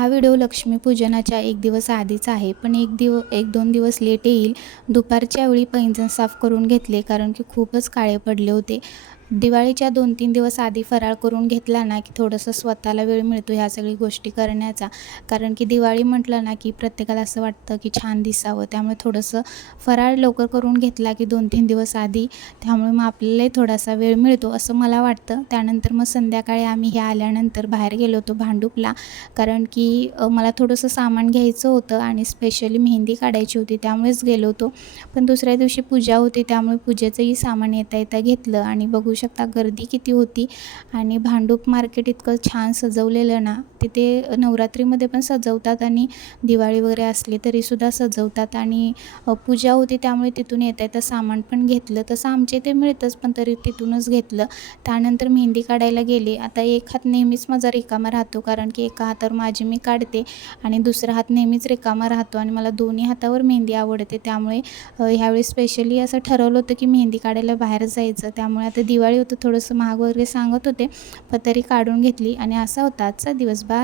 हा व्हिडिओ लक्ष्मीपूजनाच्या एक दिवस आधीचा आहे, पण एक दोन दिवस लेट येईल. दुपारच्या वेळी पैंजण साफ करून घेतले, कारण की खूपच काळे पडले होते. दिवाळीच्या 2-3 दिवस आधी फराळ करून घेतला ना, की थोडंसं स्वतःला वेळ मिळतो ह्या सगळी गोष्टी करण्याचा. कारण की दिवाळी म्हटलं ना, की प्रत्येकाला असं वाटतं की छान दिसावं. त्यामुळे थोडंसं फराळ लवकर करून घेतला की 2-3 दिवस आधी, त्यामुळे मग आपल्यालाही थोडासा वेळ मिळतो असं मला वाटतं. त्यानंतर मग संध्याकाळी आम्ही हे आल्यानंतर बाहेर गेलो होतो भांडूपला. कारण की मला थोडंसं सामान घ्यायचं होतं आणि स्पेशली मेहंदी काढायची होती, त्यामुळेच गेलो होतो. पण दुसऱ्या दिवशी पूजा होती, त्यामुळे पूजेचंही सामान येता घेतलं आणि बघू शकता गर्दी किती होती. आणि भांडूप मार्केट इतकं छान सजवलेलं ना, तिथे नवरात्रीमध्ये पण सजवतात आणि दिवाळी वगैरे असली तरीसुद्धा सजवतात. आणि पूजा होती, त्यामुळे तिथून येता सामान पण घेतलं. तसं आमच्या इथे मिळतंच, पण तरी तिथूनच घेतलं. त्यानंतर मेहंदी काढायला गेले. आता एक हात नेहमीच माझा रिकामा राहतो, कारण की एका हातावर माझी मी काढते आणि दुसरा हात नेहमीच रिकामा राहतो आणि मला दोन्ही हातावर मेहंदी आवडते. त्यामुळे ह्यावेळी स्पेशली असं ठरवलं होतं की मेहंदी काढायला बाहेर जायचं. त्यामुळे आता दिवाळी होतं, थोडंसं महाग वगैरे सांगत होते, पण तरी काढून घेतली आणि असा होता आजचा दिवस. बाय.